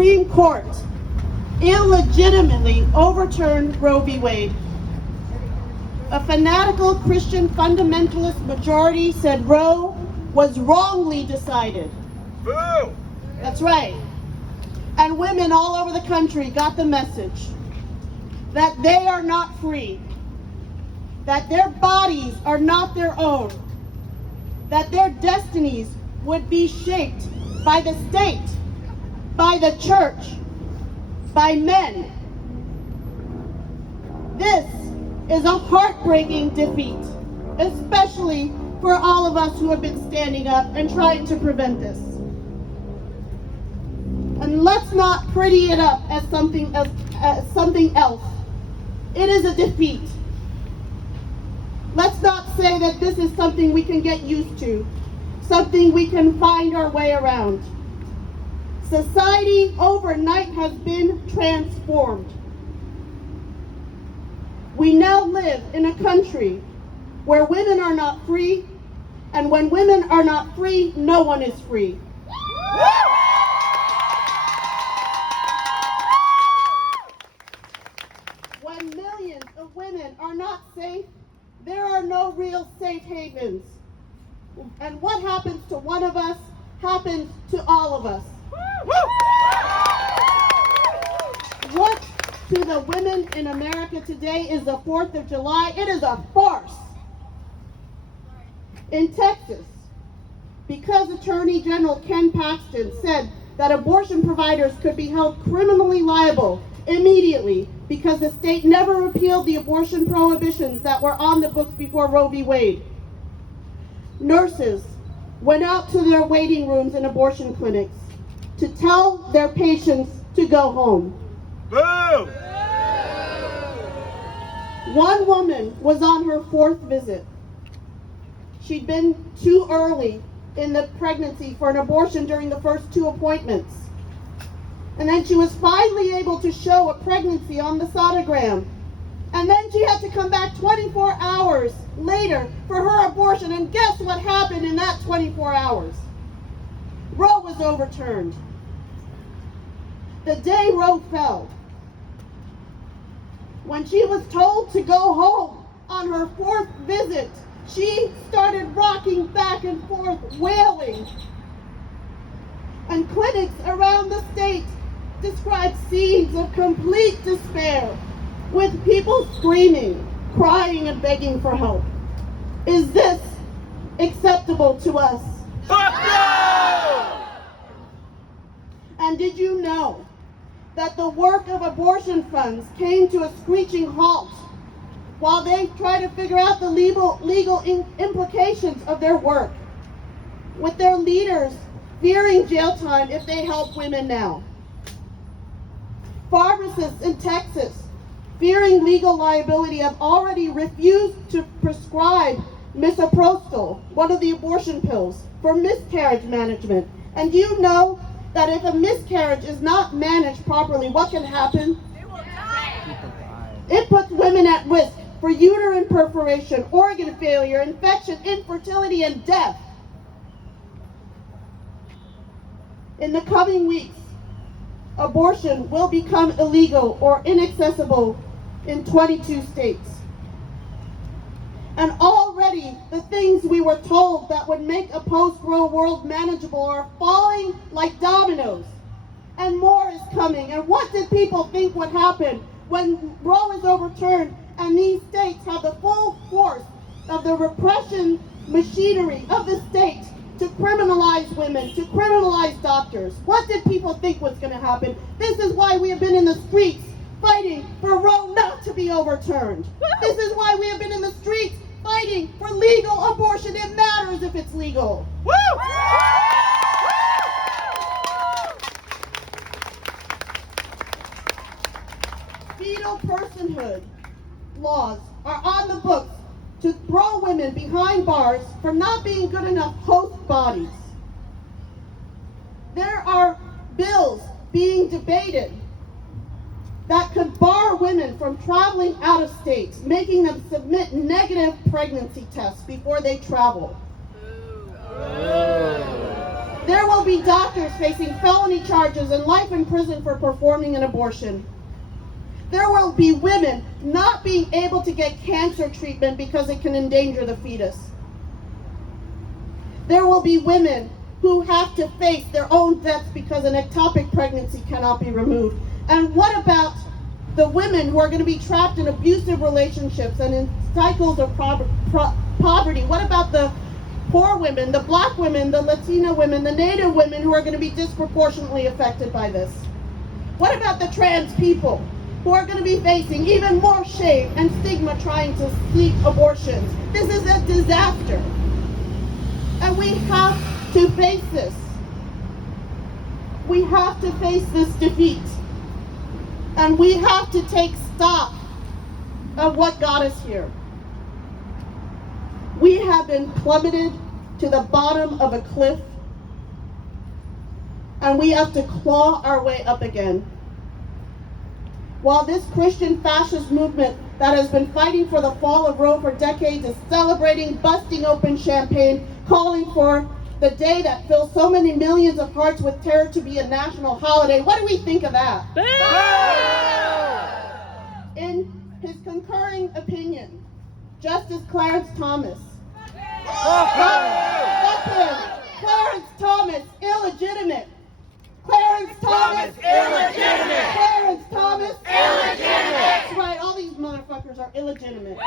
Supreme Court illegitimately overturned Roe v. Wade. A fanatical Christian fundamentalist majority said Roe was wrongly decided. Boo! That's right. And women all over the country got the message that they are not free, that their bodies are not their own, that their destinies would be shaped by the state, by the church, by men. This is a heartbreaking defeat, especially for all of us who have been standing up and trying to prevent this. And let's not pretty it up as something else. It is a defeat. Let's not say that this is something we can get used to, something we can find our way around. Society overnight has been transformed. We now live in a country where women are not free, and when women are not free, no one is free. When millions of women are not safe, there are no real safe havens. And what happens to one of us happens to all of us. What to the women in America today is the 4th of July? It is a farce. In Texas, because Attorney General Ken Paxton said that abortion providers could be held criminally liable immediately because the state never repealed the abortion prohibitions that were on the books before Roe v. Wade. Nurses went out to their waiting rooms in abortion clinics to tell their patients to go home. Boo! One woman was on her 4th visit. She'd been too early in the pregnancy for an abortion during the first 2 appointments. And then she was finally able to show a pregnancy on the sonogram. And then she had to come back 24 hours later for her abortion. And guess what happened in that 24 hours? Roe was overturned. The day Roe fell, when she was told to go home on her 4th visit, she started rocking back and forth, wailing. And clinics around the state described scenes of complete despair, with people screaming, crying, and begging for help. Is this acceptable to us? Fuck no! And did you know that the work of abortion funds came to a screeching halt while they try to figure out the legal implications of their work, with their leaders fearing jail time if they help women now? Pharmacists in Texas, fearing legal liability, have already refused to prescribe misoprostol, one of the abortion pills, for miscarriage management. And do you know that if a miscarriage is not managed properly, what can happen? They will die. It puts women at risk for uterine perforation, organ failure, infection, infertility, and death. In the coming weeks, abortion will become illegal or inaccessible in 22 states. And already the things we were told that would make a post-Roe world manageable are falling like dominoes. And more is coming. And what did people think would happen when Roe is overturned and these states have the full force of the repression machinery of the state to criminalize women, to criminalize doctors? What did people think was going to happen? This is why we have been in the streets fighting for Roe not to be overturned. This is why we have been in the streets fighting for legal abortion. It matters if it's legal. Woo! Fetal personhood laws are on the books to throw women behind bars for not being good enough host bodies. There are bills being debated that could bar women from traveling out of state, making them submit negative pregnancy tests before they travel. There will be doctors facing felony charges and life in prison for performing an abortion. There will be women not being able to get cancer treatment because it can endanger the fetus. There will be women who have to face their own deaths because an ectopic pregnancy cannot be removed. And what about the women who are going to be trapped in abusive relationships and in cycles of poverty? What about the poor women, the black women, the Latina women, the Native women who are going to be disproportionately affected by this? What about the trans people who are going to be facing even more shame and stigma trying to seek abortions? This is a disaster. And we have to face this. We have to face this defeat. And we have to take stock of what got us here. We have been plummeted to the bottom of a cliff, and we have to claw our way up again. While this Christian fascist movement that has been fighting for the fall of Roe for decades is celebrating, busting open champagne, calling for the day that fills so many millions of hearts with terror to be a national holiday, what do we think of that? In his concurring opinion, Justice Clarence Thomas. Fuck him. Clarence Thomas, illegitimate. Clarence Thomas, illegitimate. Clarence Thomas, illegitimate. That's right, all these motherfuckers are illegitimate.